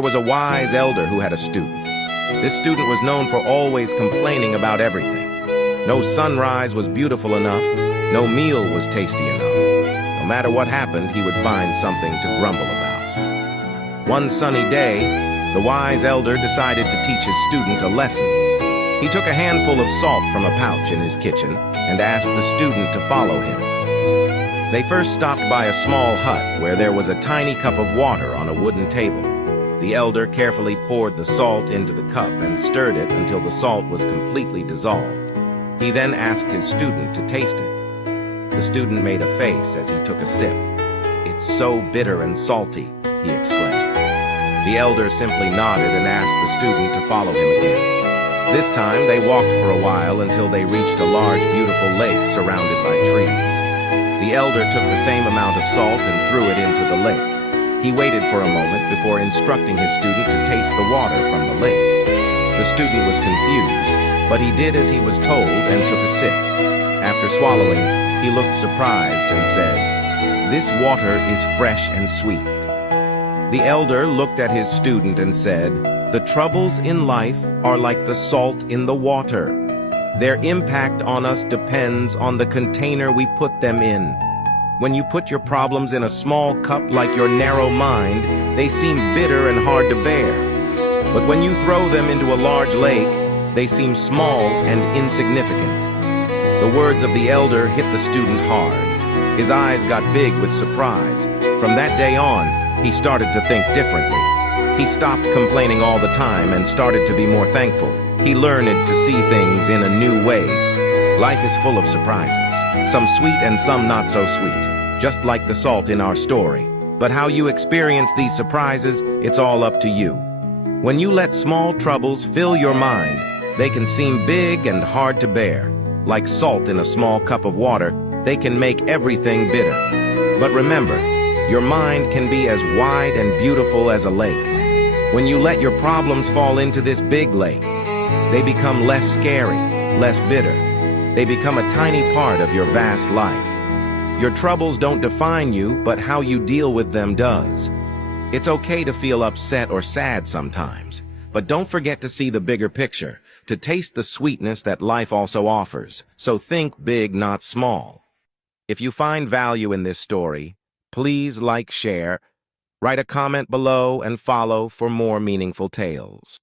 There was a wise elder who had a student. This student was known for always complaining about everything. No sunrise was beautiful enough, no meal was tasty enough. No matter what happened, he would find something to grumble about. One sunny day, the wise elder decided to teach his student a lesson. He took a handful of salt from a pouch in his kitchen and asked the student to follow him. They first stopped by a small hut where there was a tiny cup of water on a wooden table. The elder carefully poured the salt into the cup and stirred it until the salt was completely dissolved. He then asked his student to taste it. The student made a face as he took a sip. "It's so bitter and salty," he exclaimed. The elder simply nodded and asked the student to follow him again. This time they walked for a while until they reached a large, beautiful lake surrounded by trees. The elder took the same amount of salt and threw it into the lake. He waited for a moment before instructing his student to taste the water from the lake. The student was confused, but he did as he was told and took a sip. After swallowing, he looked surprised and said, "This water is fresh and sweet." The elder looked at his student and said, "The troubles in life are like the salt in the water. Their impact on us depends on the container we put them in. When you put your problems in a small cup like your narrow mind, they seem bitter and hard to bear. But when you throw them into a large lake, they seem small and insignificant." The words of the elder hit the student hard. His eyes got big with surprise. From that day on, he started to think differently. He stopped complaining all the time and started to be more thankful. He learned to see things in a new way. Life is full of surprises, some sweet and some not so sweet, just like the salt in our story. But how you experience these surprises, it's all up to you. When you let small troubles fill your mind, they can seem big and hard to bear. Like salt in a small cup of water, they can make everything bitter. But remember, your mind can be as wide and beautiful as a lake. When you let your problems fall into this big lake, they become less scary, less bitter. They become a tiny part of your vast life. Your troubles don't define you, but how you deal with them does. It's okay to feel upset or sad sometimes, but don't forget to see the bigger picture, to taste the sweetness that life also offers. So think big, not small. If you find value in this story, please like, share, write a comment below, and follow for more meaningful tales.